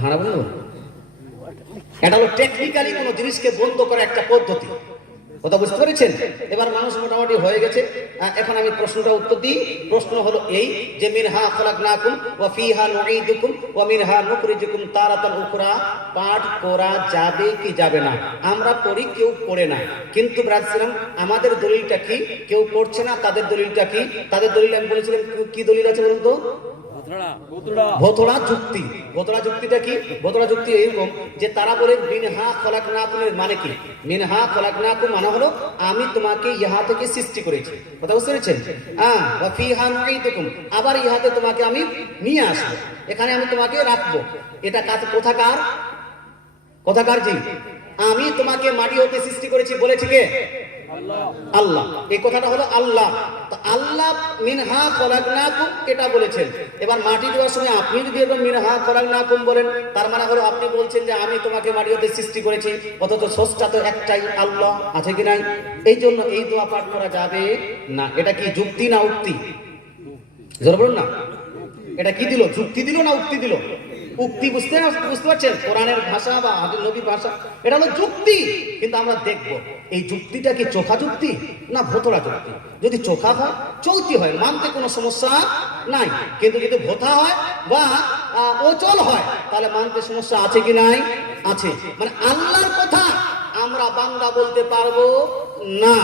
ধারণা বলুন, এটা হলো টেকনিক্যালি কোনো জিনিসকে বন্ধ করা একটা পদ্ধতি। কথা বুঝতে পেরেছেন? এবার মানুষ মোটামুটি হয়ে গেছে। এখন আমি প্রশ্নটা উত্তর দিই। প্রশ্ন হলো এই যে মিনহা খলাকনাকুম ওয়া ফিহা নুঈদুকুম ওয়া মিনহা নুখরিজুকুম তারাতান উখরা পাঠ করা যাবে কি যাবে না? আমরা পড়ি, কেউ পড়ে না, কিন্তু বলেছিলাম আমাদের দলিলটা কি, কেউ পড়ছে না, তাদের দলিলটা কি? তাদের দলিল আমি বলেছিলাম কি দলিল আছে বলুন তো? ভোতড়া যুক্তি। ভোতড়া যুক্তিটা কি? ভোতড়া যুক্তি এরকম যে তারা বলে মিনহা খলাকনাকুমের মানে কি? মিনহা খলাকনাকুম মানে হলো আমি তোমাকে ইহা থেকে সৃষ্টি করেছি। কথা বুঝতে পেরেছেন? ওয়া ফিহা নুঈদুকুম, আবার ইহাতে তোমাকে আমি নিয়ে আসবো, এখানে আমি তোমাকে রাখবো। এটা কোথাকার? কোথাকার জি? আমি তোমাকে মাটি হতে সৃষ্টি করেছি বলেছি কে? আল্লাহ। এই কথাটা হলো আল্লাহ। তো আল্লাহ মিনহা খলাকনাকুম এটা বলেছেন। এবার মাটি দেওয়ার সময় আপনি যদি এরকম মিনহা খলাকনাকুম বলেন, তার মানে হলো আপনি বলছেন যে আমি তোমাকে মাটি হতে সৃষ্টি করেছি, অথচ স্রষ্টা তো একটাই আল্লাহ, আছে কি নাই? এই জন্য এই দোয়া পাঠ করা যাবে না। এটা কি যুক্তি না উক্তি? জোরে বলুন না, এটা কি দিল? যুক্তি দিল না উক্তি দিল? উক্তি। বুঝতে পারছেন? কোরআনের ভাষা বা নবীর ভাষা, এটা হলো যুক্তি। কিন্তু আমরা দেখব এই যুক্তিটা কি চোখা যুক্তি না ভোতরা যুক্তি। যদি চোখা হয়, চলতি হয়, মানতে কোনো সমস্যা নাই। কিন্তু যদি ভোতা হয় বা অচল হয়, তাহলে মানতে সমস্যা আছে কি নাই? আছে। মানে আল্লাহর কথা আমরা বান্দা বলতে পারবো না,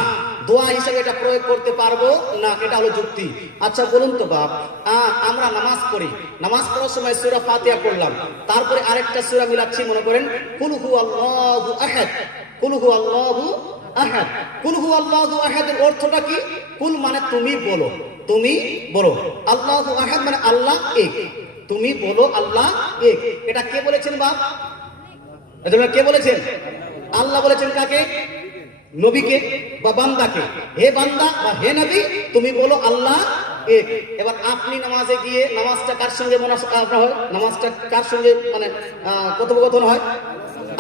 দোয়া হিসেবে এটা প্রয়োগ করতে পারবো না, এটা হলো যুক্তি। আচ্ছা বলুন তো বাপ, আমরা নামাজ পড়ি, নামাজ পড়ার সময় সূরা ফাতিহা পড়লাম, তারপরে আরেকটা সূরা মিলাচ্ছি, মনে করেন কুল হু আল্লাহু আহাদ। কুল হু আল্লাহু আহাদ, কুল হু আল্লাহু আহাদের অর্থটা কি? কুল মানে তুমি বলো, তুমি বলো। আল্লাহু আহাদ মানে আল্লাহ এক, তুমি বলো আল্লাহ এক। এটা কে বলেছেন বাপ? এটা কে বলেছেন? আল্লাহ বলেছেন। কাকে? নবীকে বা বান্দাকে? হে বান্দা বা হে নবী, তুমি বলো আল্লাহ এক। এবার আপনি নামাজে গিয়ে, নামাজটা কার সঙ্গে আপনার হয়? নামাজটা কার সঙ্গে মানে কথোপকথন হয়?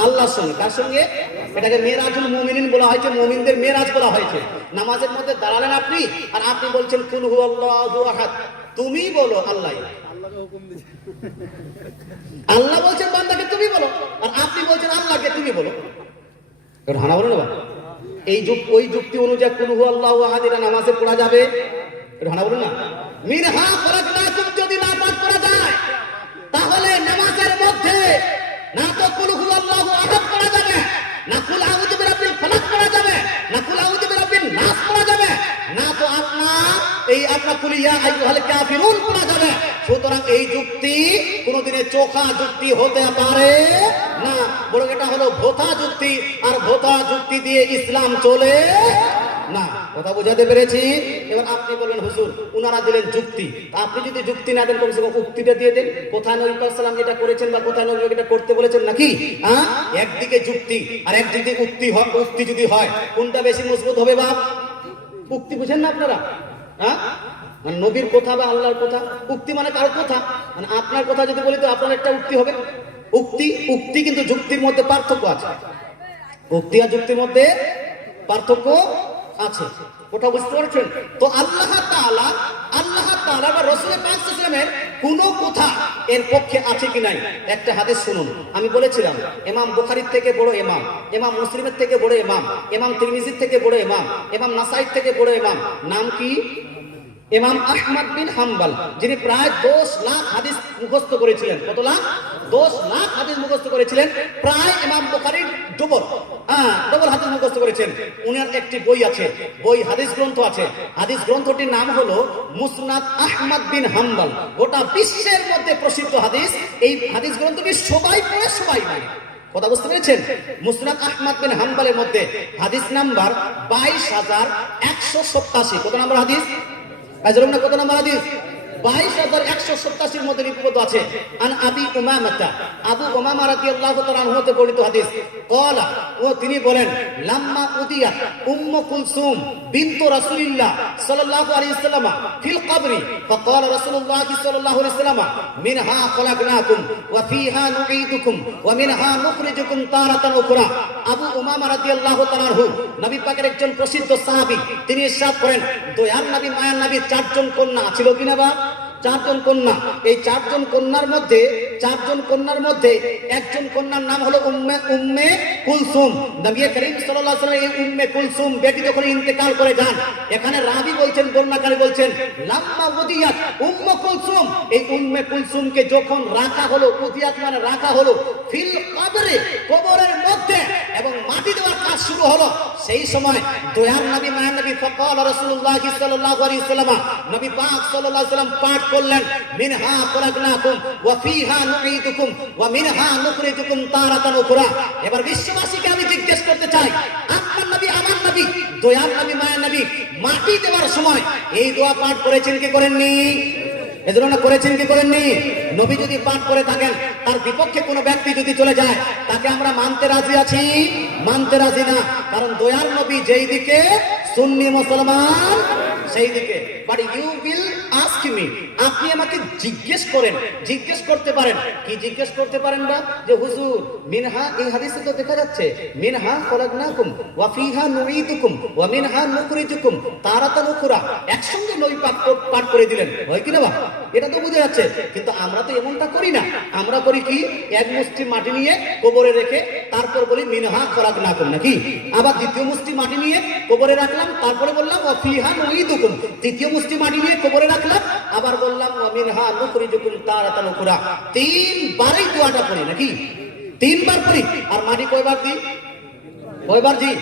আল্লাহর সঙ্গে। কার সঙ্গে? এটাকে মেরাজুল মুমিনিন বলা হয়েছে, মুমিনদের মেরাজ বলা হয়েছে। নামাজের মধ্যে দাঁড়ালেন আপনি, আর আপনি বলছেন কুল হু আল্লাহু আহাদ, তুমি বলো আল্লাহ। আল্লাহ বলছেন বান্দাকে তুমি বলো, আর আপনি বলছেন আল্লাহকে তুমি বলো। হানা বলো না, এই ওই যুক্তি অনুযায়ী কুল হু আল্লাহু আহাদ এটা নামাজে পড়া যাবে? হানা বলো না। মিনহা খলাকনাকুম যদি না পাঠ করা যায়, তাহলে নামাজের মধ্যে না তো কুল হু আল্লাহু আহাদ পড়া যাবে, না কুল আউযু বিরাব্বিল ফালাক পড়া যাবে, না কুল আউযু বিরাব্বিন নাস পড়া যাবে, না তো আপনার কুল ইয়া আইয়ুহাল কাফিরুন পড়া যাবে। সুতরাং এই যুক্তি কোনদিনে চোখা যুক্তি হতে পারে না, বরং এটা হলো ভোতা যুক্তি, আর ভোতা যুক্তি দিয়ে ইসলাম চলে না। কথা বুঝাতে পেরেছি? এবার আপনি বলবেন হুজুর উনারা দিলেন যুক্তি, আপনি যদি যুক্তি না দেন কমসে কম উক্তিটা দিয়ে দেন। কোথায় নবী সাল্লাল্লাহু আলাইহি এটা করেছেন বা কোথায় নবী এটা করতে বলেছেন নাকি? একদিকে যুক্তি আর একদিকে উক্তি হয়। উক্তি যদি হয় কোনটা বেশি মজবুত হবে বাপ? উক্তি বুঝেন না আপনারা? নবীর কথা বা আল্লাহর কথা। উক্তি মানে কারো কথা, মানে আপনার কথা যদি বলি তো আপনার একটা উক্তি হবে। উক্তি কিন্তু যুক্তির মধ্যে পার্থক্য আছে। উক্তি আর যুক্তির মধ্যে পার্থক্য আছে। কোথাও বুঝতে পারছেন? তো আল্লাহ তাআলা বা রাসূল পাক সাল্লাল্লাহু আলাইহি ওয়াসাল্লামের কোন কথা এর পক্ষে আছে কি নাই, একটা হাদিস শুনুন। আমি বলেছিলাম ইমাম বুখারীর থেকে বড় ইমাম, ইমাম মুসলিমের থেকে বড় ইমাম, ইমাম তিরমিজির থেকে বড় ইমাম, ইমাম নাসাঈর থেকে বড় ইমাম। নাম কি? ইমাম আহমদ বিন হাম্বল, যিনি প্রায় 10 লাখ হাদিস মুখস্থ করেছিলেন। কত লাখ? 10 লাখ হাদিস মুখস্থ করেছিলেন, প্রায় ইমাম বুখারীর ডবল হাদিস মুখস্থ করেছেন। উনার একটি বই আছে, বই হাদিস গ্রন্থ আছে। হাদিস গ্রন্থটির নাম হলো মুসনাদ আহমদ বিন হাম্বল। গোটা বিশ্বের মধ্যে প্রসিদ্ধ হাদিস। এই হাদিস গ্রন্থটি সবাই পড়ে, সবাই মানে। কথা বুঝতে পেরেছেন? মুসনাদ আহমদ বিন হাম্বলের মধ্যে হাদিস নাম্বার 22,187। কত নম্বর হাদিস? কত নম্বর হাদিস? 22,187 মধ্যে লিপিবদ্ধ আছে। আন আবি উমামাতা, আবু উমামা রাদিয়াল্লাহু তাআলা আনহু হতে বর্ণিত হাদিস। ক্বালা, ও তিনি বলেন লাম্মা উদিয়াত উম্মু কুলসুম বিনতু রাসূলিল্লাহ সাল্লাল্লাহু আলাইহি ওয়াসাল্লাম ফিল কবরি ফাকালা রাসূলুল্লাহ সাল্লাল্লাহু আলাইহি ওয়াসাল্লাম মিনহা খলাকনাকুম ওয়া ফিহা নুঈদুকুম ওয়া মিনহা নুখরিজুকুম তারাতান উখরা। আবু উমামা রাদিয়াল্লাহু তাআলা আনহু নবী পাকের একজন প্রসিদ্ধ সাহাবী, তিনি ইরশাদ করেন দয়ার নবী মায়ার নবী 4 জন কন্যা ছিল কিনা বা চারজন কন্যা। এই চারজন কন্যার মধ্যে একজন কন্যার নাম হলো উম্মে কুলসুম। নবী করিম সাল্লাল্লাহু আলাইহি ওয়াসাল্লাম এই উম্মে কুলসুম বেটি যখন ইন্তেকাল করে যান, এখানে রাবী বলছেন, বর্ণনাকারী বলছেন, লাম্মা উদিয়াত উম্মে কুলসুম, এই উম্মে কুলসুমকে যখন রাখা হলো, উদিয়াত মানে রাখা হলো, ফিল কবরে, কবরের মধ্যে, এবং মাটি দেওয়ার কাজ শুরু হলো, সেই সময় দয়ার নবী মায়ের নবী ফাকাল রাসূলুল্লাহ সাল্লাল্লাহু আলাইহি ওয়াসাল্লাম, নবী পাক সাল্লাল্লাহু আলাইহি ওয়াসাল্লাম পাঠ করলেন, মিনহা খলাকনাকুম ওয়া ফিহা নুঈদুকুম ওয়া মিনহা নুখরিজুকুম তারাতান উখরা। এবার বিশ্ববাসীকে আমি জিজ্ঞেস করতে চাই, আপনার নবী আমার নবী দয়ার নবী মায়ের নবী মাটি দেওয়ার সময় এই দোয়া পাঠ করেছেন কি করেননি? এজন্য করেছেন কি করেননি? নবী যদি পাঠ করে থাকেন, তার বিপক্ষে কোনো ব্যক্তি যদি চলে যায়, তাকে আমরা মানতে রাজি আছি? মানতে রাজি না। কারণ দয়ার নবী যেই দিকে, সুন্নি মুসলমান সেই দিকে। But you will ask me, আপনি আমাকে জিজ্ঞেস করতে পারেন। কি জিজ্ঞেস করতে পারেন? না যে হুজুর মিনহা, এই হাদিসে তো দেখা যাচ্ছে মিনহা খলাকনাকুম ওয়া ফিহা নুঈদুকুম ওয়া মিনহা নুখরিজুকুম তারাতান উখরা, একসঙ্গে নবী পাঠ করে দিলেন, হয় কি না? এটা তো বুঝে যাচ্ছে। কিন্তু আমরা তো এমনটা করি না। আমরা করি কি, এক মুষ্টি মাটি নিয়ে কবরে রেখে তারপর বলি মিনহা খলাকনাকুম, নাকি? আবার দ্বিতীয় মুষ্টি মাটি নিয়ে কবরে রাখলাম, তারপরে বললাম ওয়া ফিহা নুঈদুকুম, তৃতীয় মুষ্টি মাটি নিয়ে কবরে রাখলাম, আবার বললাম ওয়া মিনহা নুখরিজুকুম তারাতান উখরা। তিনবারই দোয়াটা পড়ি, নাকি? তিনবার পড়ি। আর মাটি কয়বার দিই? কয়বার দিই?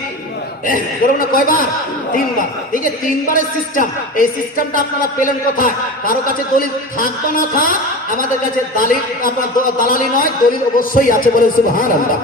বলুন না, কয়বার? তিনবার। এই যে তিনবারের সিস্টেম, এই সিস্টেমটা আপনারা পেলেন কোথায়? কারো কাছে দলিল থাকতো না থাক, আমাদের কাছে দালালি নয়, দলিল অবশ্যই আছে, বলে সুবহানাল্লাহ।